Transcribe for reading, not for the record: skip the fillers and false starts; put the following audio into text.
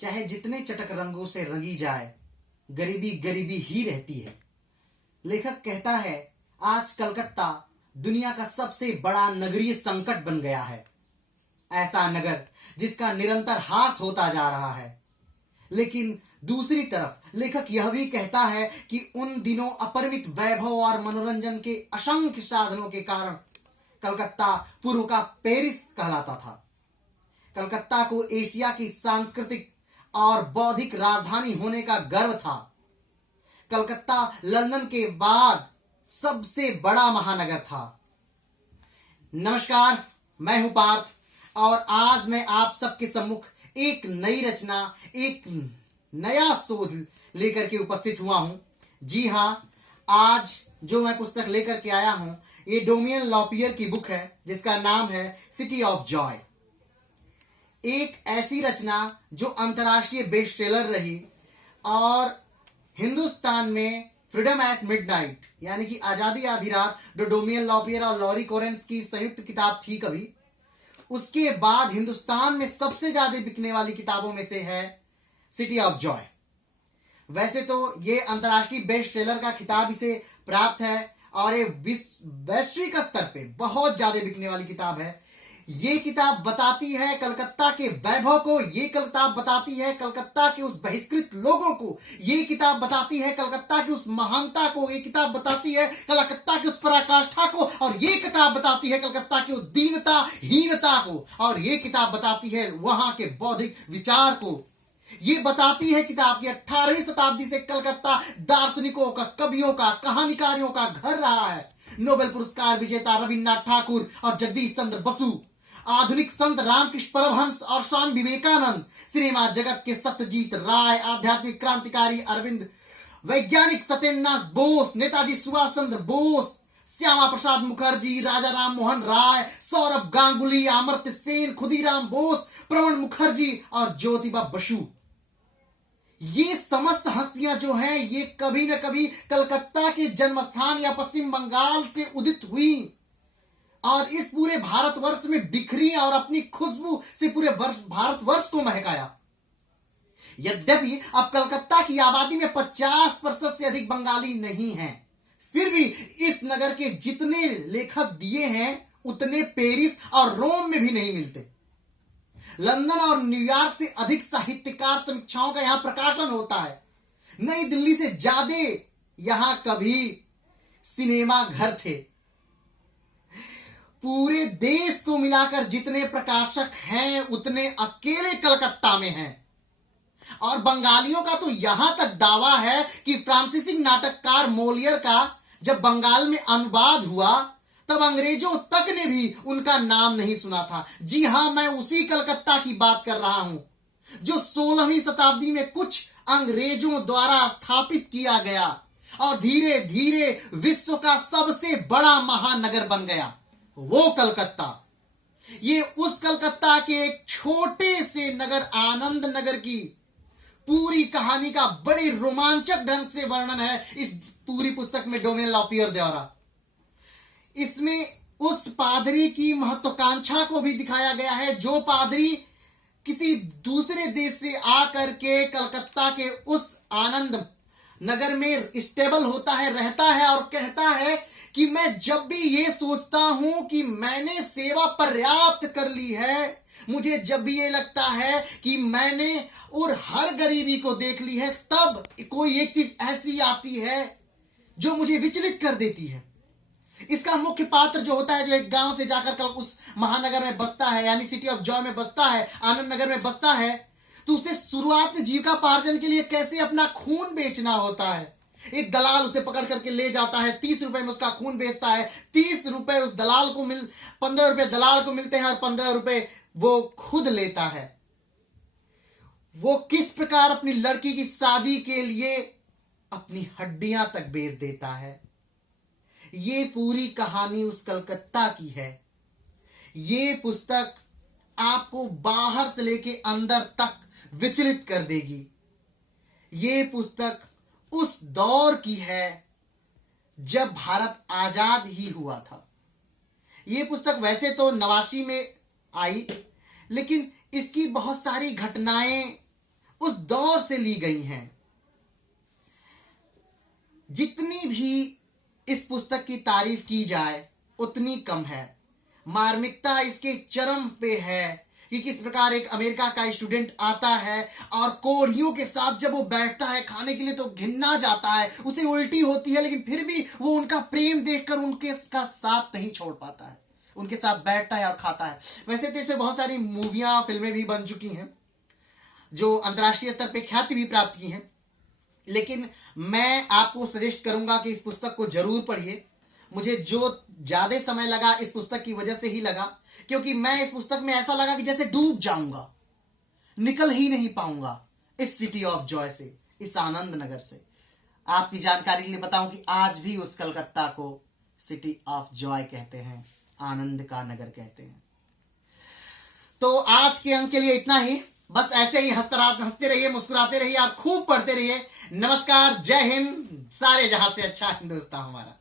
चाहे जितने चटक रंगों से रंगी जाए, गरीबी गरीबी ही रहती है। लेखक कहता है, आज कलकत्ता दुनिया का सबसे बड़ा नगरीय संकट बन गया है। ऐसा नगर जिसका निरंतर ह्रास होता जा रहा है। लेकिन दूसरी तरफ लेखक यह भी कहता है कि उन दिनों अपरिमित वैभव और मनोरंजन के असंख्य साधनों के कारण कलकत्ता पूर्व का पेरिस कहलाता था। कलकत्ता को एशिया की सांस्कृतिक और बौद्धिक राजधानी होने का गर्व था। कलकत्ता लंदन के बाद सबसे बड़ा महानगर था। नमस्कार, मैं हूं पार्थ और आज मैं आप सबके सम्मुख एक नई रचना, एक नया शोध लेकर के उपस्थित हुआ हूं। जी हां, आज जो मैं पुस्तक लेकर के आया हूं, ये डोमियन लॉपियर की बुक है जिसका नाम है सिटी ऑफ जॉय। एक ऐसी रचना जो अंतर्राष्ट्रीय बेस्ट सेलर रही और हिंदुस्तान में फ्रीडम एट मिडनाइट यानी कि आजादी आधी रात, जो डोमियन लॉपियर और लॉरी कोरेंस की संयुक्त किताब थी कभी, उसके बाद हिंदुस्तान में सबसे ज्यादा बिकने वाली किताबों में से है सिटी ऑफ जॉय। वैसे तो ये अंतर्राष्ट्रीय बेस्ट सेलर का खिताब इसे प्राप्त है और ये वैश्विक स्तर पे बहुत ज्यादा बिकने वाली किताब है। ये किताब बताती है कलकत्ता के वैभव को, ये किताब बताती है कलकत्ता के उस बहिष्कृत लोगों को, ये किताब बताती है कलकत्ता की उस महानता को, ये किताब बताती है कलकत्ता की उस पराकाष्ठा को, और ये किताब बताती है कलकत्ता की उस दीनता हीनता को, और ये किताब बताती है वहां के बौद्धिक विचार को। ये बताती है किताब की 18वीं शताब्दी से कलकत्ता दार्शनिकों का, कवियों का, कहानीकारियों का घर रहा है। नोबेल पुरस्कार विजेता रविन्द्रनाथ ठाकुर और जगदीश चंद्र बसु, आधुनिक संत रामकृष्ण परमहंस और स्वामी विवेकानंद, सिनेमा जगत के सत्यजीत राय, आध्यात्मिक क्रांतिकारी अरविंद, वैज्ञानिक सत्येंद्रनाथ बोस, नेताजी सुभाष चंद्र बोस, श्यामा प्रसाद मुखर्जी, राजा राम मोहन राय, सौरभ गांगुली, अमर्त्य सेन, खुदीराम बोस, प्रणब मुखर्जी और ज्योतिबा बसु। ये समस्त हस्तियां जो हैं, ये कभी न कभी कलकत्ता के जन्मस्थान या पश्चिम बंगाल से उदित हुई और इस पूरे भारतवर्ष में बिखरी और अपनी खुशबू से पूरे भारतवर्ष को महकाया। यद्यपि अब कलकत्ता की आबादी में 50% से अधिक बंगाली नहीं हैं, फिर भी इस नगर के जितने लेखक दिए हैं उतने पेरिस और रोम में भी नहीं मिलते। लंदन और न्यूयॉर्क से अधिक साहित्यकार समीक्षाओं का यहां प्रकाशन होता है। नई दिल्ली से ज्यादा यहां कभी सिनेमा घर थे। पूरे देश को मिलाकर जितने प्रकाशक हैं उतने अकेले कलकत्ता में हैं। और बंगालियों का तो यहां तक दावा है कि फ्रांसीसी नाटककार मोलियर का जब बंगाल में अनुवाद हुआ तब अंग्रेजों तक ने भी उनका नाम नहीं सुना था। जी हां, मैं उसी कलकत्ता की बात कर रहा हूं जो 16वीं शताब्दी में कुछ अंग्रेजों द्वारा स्थापित किया गया और धीरे धीरे विश्व का सबसे बड़ा महानगर बन गया, वो कलकत्ता। ये उस कलकत्ता के एक छोटे से नगर आनंद नगर की पूरी कहानी का बड़े रोमांचक ढंग से वर्णन है इस पूरी पुस्तक में डोमियन लॉपियर द्वारा। इसमें उस पादरी की महत्वाकांक्षा को भी दिखाया गया है जो पादरी किसी दूसरे देश से आकर के कलकत्ता के उस आनंद नगर में स्टेबल होता है, रहता है और कहता है कि मैं जब भी ये सोचता हूं कि मैंने सेवा पर्याप्त कर ली है, मुझे जब भी ये लगता है कि मैंने और हर गरीबी को देख ली है, तब कोई एक चीज ऐसी आती है जो मुझे विचलित कर देती है। इसका मुख्य पात्र जो होता है, जो एक गांव से जाकर कल उस महानगर में बसता है, यानी सिटी ऑफ जॉय में बसता है, आनंद नगर में बसता है, तो उसे शुरुआत में जीविकापार्जन के लिए कैसे अपना खून बेचना होता है। एक दलाल उसे पकड़ करके ले जाता है, 30 रुपए में उसका खून बेचता है। 30 रुपए उस दलाल को 15 रुपए दलाल को मिलते हैं और 15 रुपए वो खुद लेता है। वो किस प्रकार अपनी लड़की की शादी के लिए अपनी हड्डियां तक बेच देता है। ये पूरी कहानी उस कलकत्ता की है। ये पुस्तक आपको बाहर से लेके अंदर तक विचलित कर देगी। ये पुस्तक उस दौर की है जब भारत आजाद ही हुआ था। ये पुस्तक वैसे तो 89 में आई, लेकिन इसकी बहुत सारी घटनाएं उस दौर से ली गई हैं। जितनी भी इस पुस्तक की तारीफ की जाए उतनी कम है। मार्मिकता इसके चरम पे है कि किस प्रकार एक अमेरिका का स्टूडेंट आता है और कोढ़ियों के साथ जब वो बैठता है खाने के लिए तो घिन्ना जाता है, उसे उल्टी होती है, लेकिन फिर भी वो उनका प्रेम देखकर उनके का साथ नहीं छोड़ पाता है, उनके साथ बैठता है और खाता है। वैसे तो इसमें बहुत सारी मूवियां फिल्में भी बन चुकी हैं जो अंतर्राष्ट्रीय स्तर पर ख्याति भी प्राप्त की हैं, लेकिन मैं आपको सजेस्ट करूंगा कि इस पुस्तक को जरूर पढ़िए। मुझे जो ज्यादा समय लगा इस पुस्तक की वजह से ही लगा, क्योंकि मैं इस पुस्तक में ऐसा लगा कि जैसे डूब जाऊंगा, निकल ही नहीं पाऊंगा इस सिटी ऑफ जॉय से, इस आनंद नगर से। आपकी जानकारी के लिए बताऊं कि आज भी उस कलकत्ता को सिटी ऑफ जॉय कहते हैं, आनंद का नगर कहते हैं। तो आज के अंक के लिए इतना ही। बस ऐसे ही हंसते रहिए, मुस्कुराते रहिए, आप खूब पढ़ते रहिए। नमस्कार, जय हिंद। सारे जहां से अच्छा हिंदुस्तान हमारा।